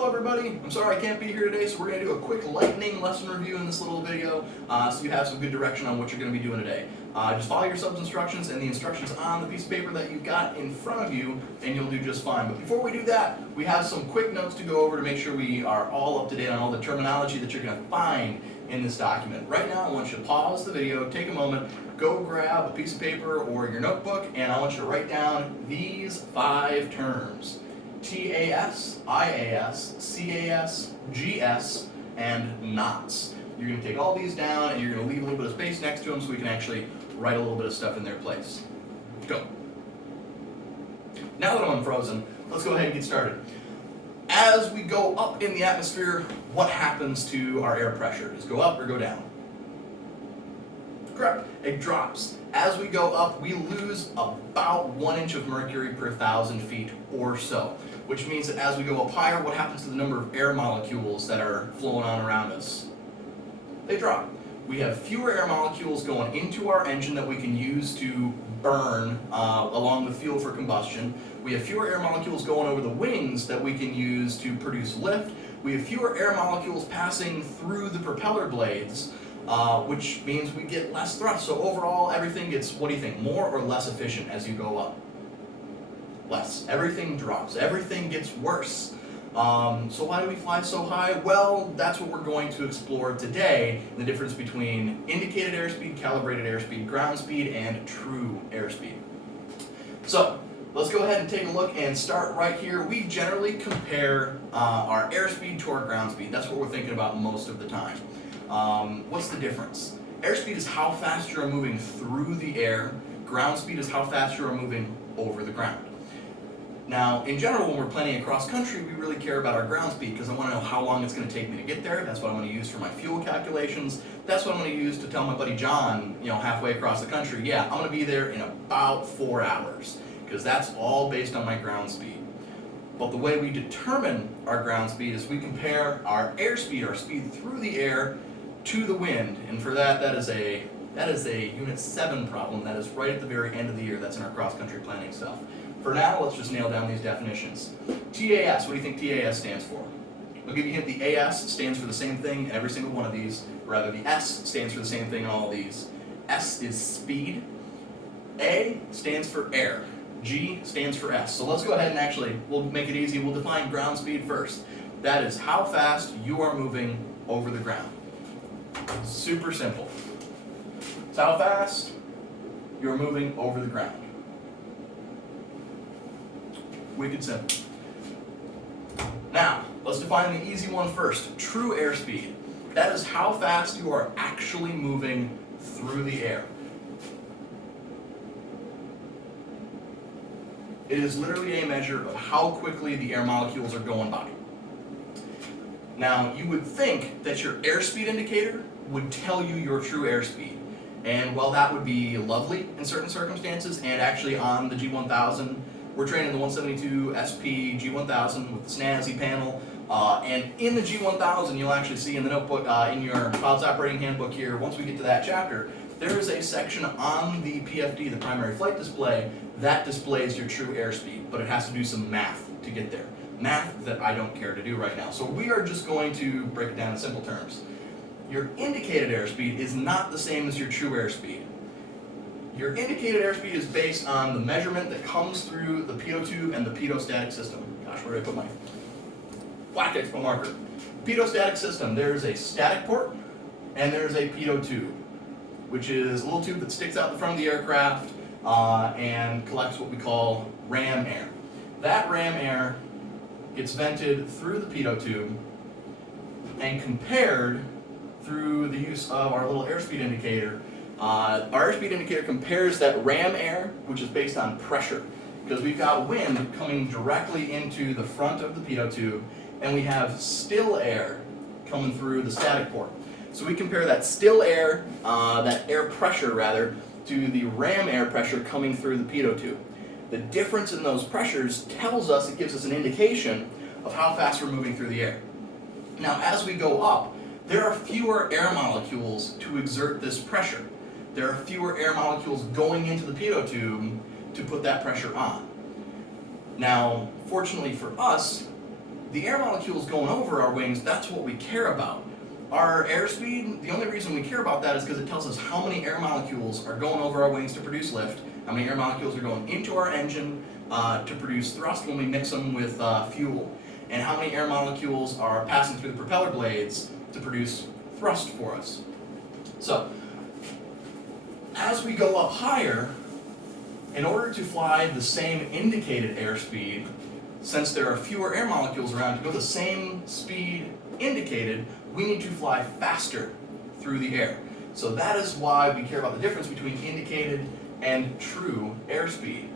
Hello everybody, I'm sorry I can't be here today, so we're going to do a quick lightning lesson review in this little video so you have some good direction on what you're going to be doing today. Just follow your subs instructions and the instructions on the piece of paper that you've got in front of you and you'll do just fine. But before we do that, we have some quick notes to go over to make sure we are all up to date on all the terminology that you're going to find in this document. Right now I want you to pause the video, take a moment, go grab a piece of paper or your notebook, and I want you to write down these 5 terms. TAS, IAS, CAS, GS, and knots. You're going to take all these down and you're going to leave a little bit of space next to them so we can actually write a little bit of stuff in their place. Go. Now that I'm unfrozen, let's go ahead and get started. As we go up in the atmosphere, what happens to our air pressure? Does it go up or go down? Correct. It drops. As we go up, we lose about 1 inch of mercury per 1,000 feet or so, which means that as we go up higher, what happens to the number of air molecules that are flowing on around us? They drop. We have fewer air molecules going into our engine that we can use to burn along with fuel for combustion. We have fewer air molecules going over the wings that we can use to produce lift. We have fewer air molecules passing through the propeller blades, which means we get less thrust. So overall, everything gets, what do you think, more or less efficient as you go up? Less. Everything drops. Everything gets worse. So why do we fly so high? Well, that's what we're going to explore today, the difference between indicated airspeed, calibrated airspeed, ground speed, and true airspeed. So let's go ahead and take a look and start right here. We generally compare our airspeed to our ground speed. That's what we're thinking about most of the time. What's the difference? Airspeed is how fast you're moving through the air. Ground speed is how fast you're moving over the ground. Now, in general, when we're planning across country, we really care about our ground speed because I want to know how long it's going to take me to get there. That's what I'm going to use for my fuel calculations. That's what I'm going to use to tell my buddy John, halfway across the country, yeah, I'm going to be there in about 4 hours because that's all based on my ground speed. But the way we determine our ground speed is we compare our airspeed, our speed through the air, to the wind, and for that is a Unit 7 problem. That is right at the very end of the year. That's in our cross-country planning stuff. For now, let's just nail down these definitions. TAS, what do you think TAS stands for? I'll give you a hint. The AS stands for the same thing in every single one of these. Rather, the S stands for the same thing in all of these. S is speed. A stands for air. G stands for S. So let's go ahead and we'll make it easy. We'll define ground speed first. That is how fast you are moving over the ground. Super simple. It's how fast you're moving over the ground. Wicked simple. Now, let's define the easy one first. True airspeed. That is how fast you are actually moving through the air. It is literally a measure of how quickly the air molecules are going by. Now, you would think that your airspeed indicator would tell you your true airspeed. And while that would be lovely in certain circumstances, and actually on the G1000, we're training the 172 SP G1000 with the snazzy panel. And in the G1000, you'll actually see in the notebook, in your Pilots Operating Handbook here, once we get to that chapter, there is a section on the PFD, the primary flight display, that displays your true airspeed, but it has to do some math to get there. Math that I don't care to do right now. So we are just going to break it down in simple terms. Your indicated airspeed is not the same as your true airspeed. Your indicated airspeed is based on the measurement that comes through the pitot tube and the pitot-static system. Gosh, where did I put my black expo marker? Pitot-static system, there's a static port and there's a pitot tube, which is a little tube that sticks out the front of the aircraft and collects what we call ram air. That ram air gets vented through the pitot tube and compared through the use of our little airspeed indicator. Our airspeed indicator compares that ram air, which is based on pressure, because we've got wind coming directly into the front of the pitot tube, and we have still air coming through the static port. So we compare that still air, that air pressure rather, to the ram air pressure coming through the pitot tube. The difference in those pressures tells us, it gives us an indication of how fast we're moving through the air. Now, as we go up, there are fewer air molecules to exert this pressure. There are fewer air molecules going into the pitot tube to put that pressure on. Now, fortunately for us, the air molecules going over our wings, that's what we care about. Our airspeed, the only reason we care about that is because it tells us how many air molecules are going over our wings to produce lift, how many air molecules are going into our engine to produce thrust when we mix them with fuel, and how many air molecules are passing through the propeller blades to produce thrust for us. So, as we go up higher, in order to fly the same indicated airspeed, since there are fewer air molecules around to go the same speed indicated, we need to fly faster through the air. So that is why we care about the difference between indicated and true airspeed.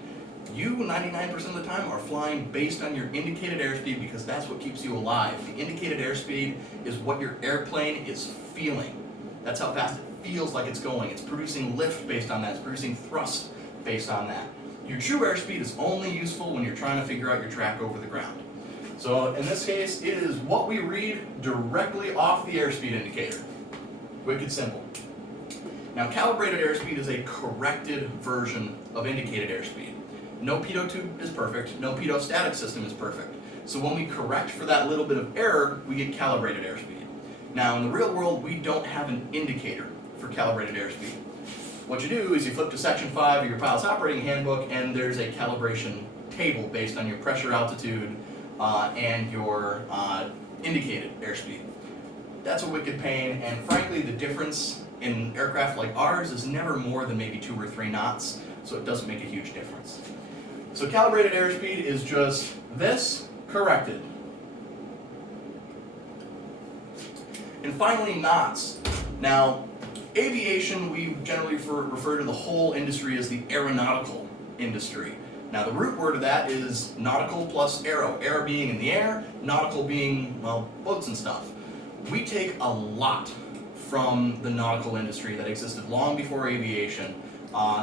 You, 99% of the time, are flying based on your indicated airspeed because that's what keeps you alive. The indicated airspeed is what your airplane is feeling. That's how fast it feels like it's going. It's producing lift based on that. It's producing thrust based on that. Your true airspeed is only useful when you're trying to figure out your track over the ground. So in this case, it is what we read directly off the airspeed indicator. Wicked simple. Now, calibrated airspeed is a corrected version of indicated airspeed. No pitot tube is perfect, no pitot static system is perfect. So when we correct for that little bit of error, we get calibrated airspeed. Now, in the real world, we don't have an indicator for calibrated airspeed. What you do is you flip to section 5 of your pilot's operating handbook, and there's a calibration table based on your pressure, altitude, and your indicated airspeed. That's a wicked pain, and frankly, the difference in aircraft like ours is never more than maybe 2 or 3 knots, so it doesn't make a huge difference. So calibrated airspeed is just this corrected. And finally, knots. Now, aviation, we generally refer to the whole industry as the aeronautical industry. Now, the root word of that is nautical plus aero. Aero being in the air, nautical being, well, boats and stuff. We take a lot from the nautical industry that existed long before aviation.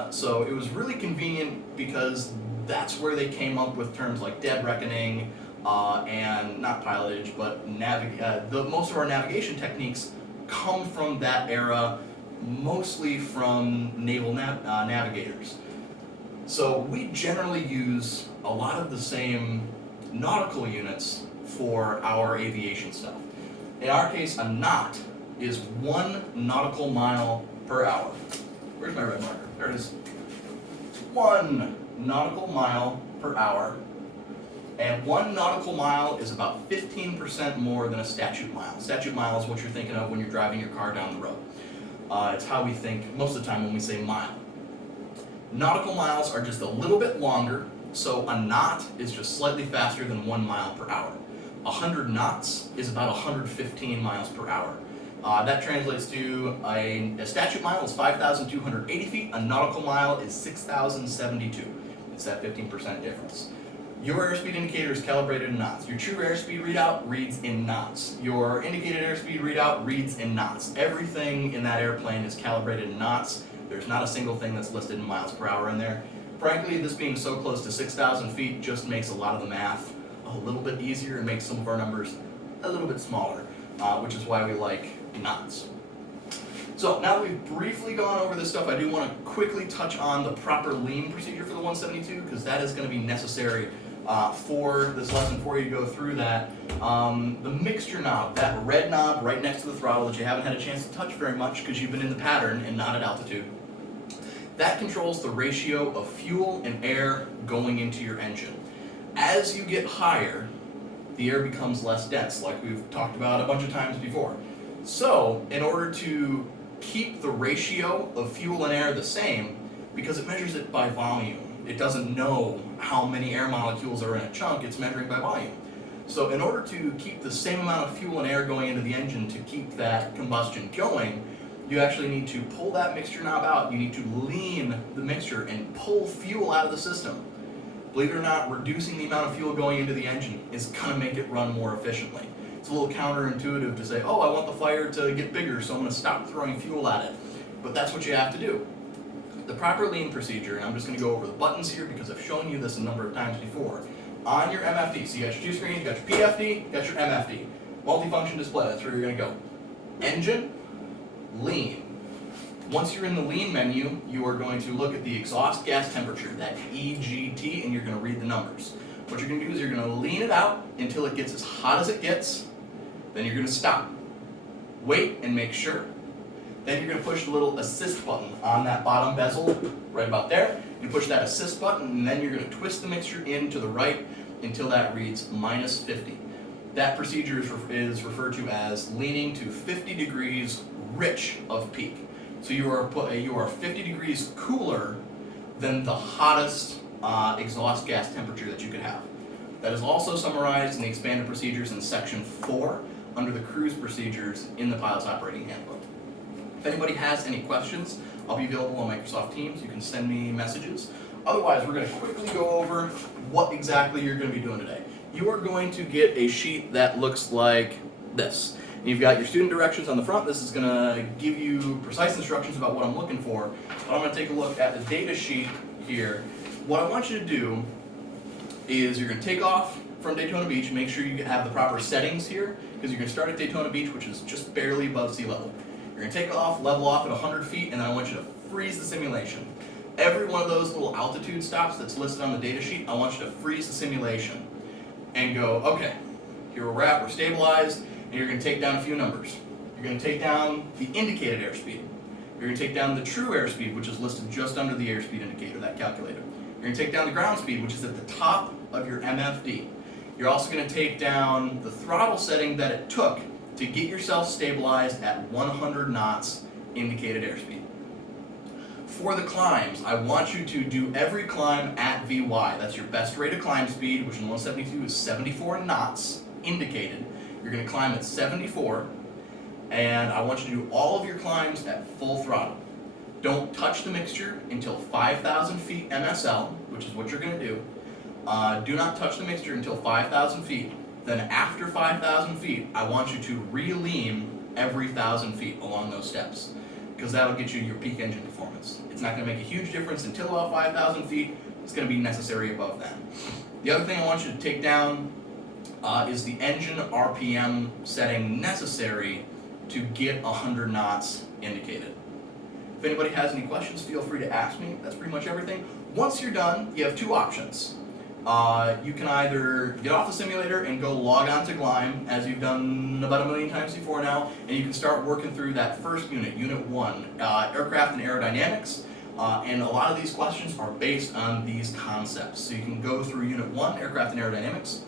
So it was really convenient because that's where they came up with terms like dead reckoning and not pilotage, but most of our navigation techniques come from that era, mostly from naval navigators. So we generally use a lot of the same nautical units for our aviation stuff. In our case, a knot is 1 nautical mile per hour. Where's my red marker? There it is. 1 nautical mile per hour. And 1 nautical mile is about 15% more than a statute mile. Statute mile is what you're thinking of when you're driving your car down the road. It's how we think most of the time when we say mile. Nautical miles are just a little bit longer, so a knot is just slightly faster than 1 mile per hour. 100 knots is about 115 miles per hour. That translates to a statute mile is 5,280 feet, a nautical mile is 6,072. It's that 15% difference. Your airspeed indicator is calibrated in knots. Your true airspeed readout reads in knots. Your indicated airspeed readout reads in knots. Everything in that airplane is calibrated in knots. There's not a single thing that's listed in miles per hour in there. Frankly, this being so close to 6,000 feet just makes a lot of the math a little bit easier and makes some of our numbers a little bit smaller, which is why we like knots. So now that we've briefly gone over this stuff, I do want to quickly touch on the proper lean procedure for the 172, because that is going to be necessary for this lesson for you to go through that. The mixture knob, that red knob right next to the throttle that you haven't had a chance to touch very much because you've been in the pattern and not at altitude, that controls the ratio of fuel and air going into your engine. As you get higher, the air becomes less dense, like we've talked about a bunch of times before. So, in order to keep the ratio of fuel and air the same, because it measures it by volume, it doesn't know how many air molecules are in a chunk, it's measuring by volume. So in order to keep the same amount of fuel and air going into the engine to keep that combustion going, you actually need to pull that mixture knob out. You need to lean the mixture and pull fuel out of the system. Believe it or not, reducing the amount of fuel going into the engine is going to make it run more efficiently. It's a little counterintuitive to say, oh, I want the fire to get bigger, so I'm going to stop throwing fuel at it. But that's what you have to do. The proper lean procedure, and I'm just going to go over the buttons here because I've shown you this a number of times before. On your MFD, so you got your 2 screens, you got your PFD, you got your MFD. Multifunction display, that's where you're going to go. Engine, lean. Once you're in the lean menu, you are going to look at the exhaust gas temperature, that EGT, and you're going to read the numbers. What you're going to do is you're going to lean it out until it gets as hot as it gets. Then you're going to stop. Wait and make sure. Then you're going to push the little assist button on that bottom bezel right about there. You push that assist button and then you're going to twist the mixture in to the right until that reads -50. That procedure is referred to as leaning to 50 degrees rich of peak. So you are 50 degrees cooler than the hottest exhaust gas temperature that you could have. That is also summarized in the expanded procedures in section 4 under the cruise procedures in the Pilot's Operating Handbook. If anybody has any questions, I'll be available on Microsoft Teams. You can send me messages. Otherwise, we're going to quickly go over what exactly you're going to be doing today. You are going to get a sheet that looks like this. You've got your student directions on the front. This is going to give you precise instructions about what I'm looking for. But I'm going to take a look at the data sheet here. What I want you to do is you're going to take off from Daytona Beach, make sure you have the proper settings here, because you're going to start at Daytona Beach, which is just barely above sea level. You're going to take off, level off at 100 feet, and then I want you to freeze the simulation. Every one of those little altitude stops that's listed on the data sheet, I want you to freeze the simulation and go, okay, here we're at, we're stabilized, and you're going to take down a few numbers. You're going to take down the indicated airspeed. You're going to take down the true airspeed, which is listed just under the airspeed indicator, that calculator. You're going to take down the ground speed, which is at the top of your MFD. You're also going to take down the throttle setting that it took to get yourself stabilized at 100 knots indicated airspeed. For the climbs, I want you to do every climb at VY. That's your best rate of climb speed, which in 172 is 74 knots indicated. You're going to climb at 74, and I want you to do all of your climbs at full throttle. Don't touch the mixture until 5,000 feet MSL, which is what you're going to do. Do not touch the mixture until 5,000 feet. Then after 5,000 feet, I want you to re-lean every 1,000 feet along those steps, because that'll get you your peak engine performance. It's not going to make a huge difference until about 5,000 feet. It's going to be necessary above that. The other thing I want you to take down is the engine RPM setting necessary to get 100 knots indicated. If anybody has any questions, feel free to ask me. That's pretty much everything. Once you're done, you have two options. You can either get off the simulator and go log on to Gleim, as you've done about 1 million times before now, and you can start working through that first unit, Unit 1, Aircraft and Aerodynamics, and a lot of these questions are based on these concepts. So you can go through Unit 1, Aircraft and Aerodynamics,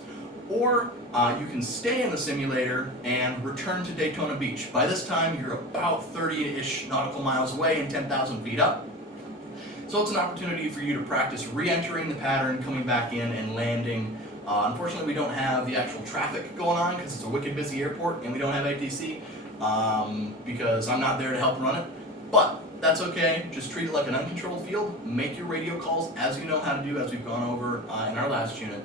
or you can stay in the simulator and return to Daytona Beach. By this time, you're about 30-ish nautical miles away and 10,000 feet up. So it's an opportunity for you to practice re-entering the pattern, coming back in and landing. Unfortunately, we don't have the actual traffic going on because it's a wicked busy airport, and we don't have ATC because I'm not there to help run it. But that's okay. Just treat it like an uncontrolled field. Make your radio calls as you know how to do, as we've gone over in our last unit,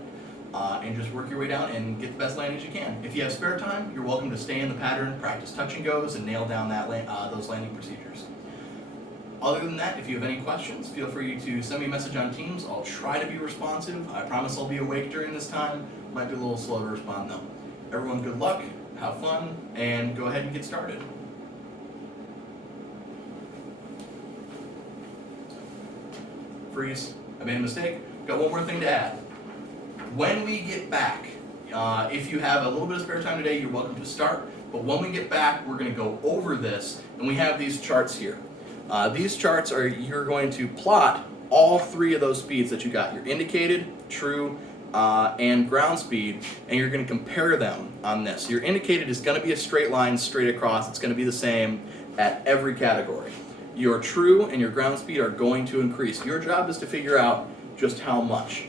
and just work your way down and get the best landings you can. If you have spare time, you're welcome to stay in the pattern, practice touch and goes, and nail down that those landing procedures. Other than that, if you have any questions, feel free to send me a message on Teams. I'll try to be responsive. I promise I'll be awake during this time. Might be a little slow to respond though. Everyone, good luck, have fun, and go ahead and get started. Freeze. I made a mistake. Got one more thing to add. When we get back, if you have a little bit of spare time today, you're welcome to start. But when we get back, we're going to go over this, and we have these charts here. These charts are, you're going to plot all three of those speeds that you got, your indicated, true, and ground speed, and you're going to compare them on this. Your indicated is going to be a straight line straight across. It's going to be the same at every category. Your true and your ground speed are going to increase. Your job is to figure out just how much.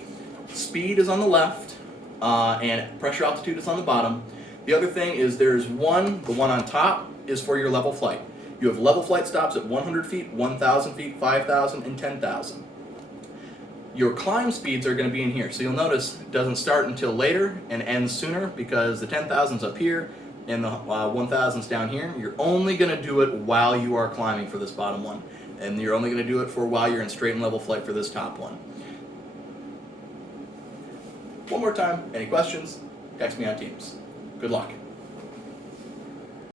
Speed is on the left, and pressure altitude is on the bottom. The other thing is the one on top is for your level flight. You have level flight stops at 100 feet, 1,000 feet, 5,000, and 10,000. Your climb speeds are going to be in here. So you'll notice it doesn't start until later and ends sooner because the 10,000's up here and the 1,000's down here. You're only going to do it while you are climbing for this bottom one. And you're only going to do it for while you're in straight and level flight for this top one. One more time, any questions? Text me on Teams. Good luck.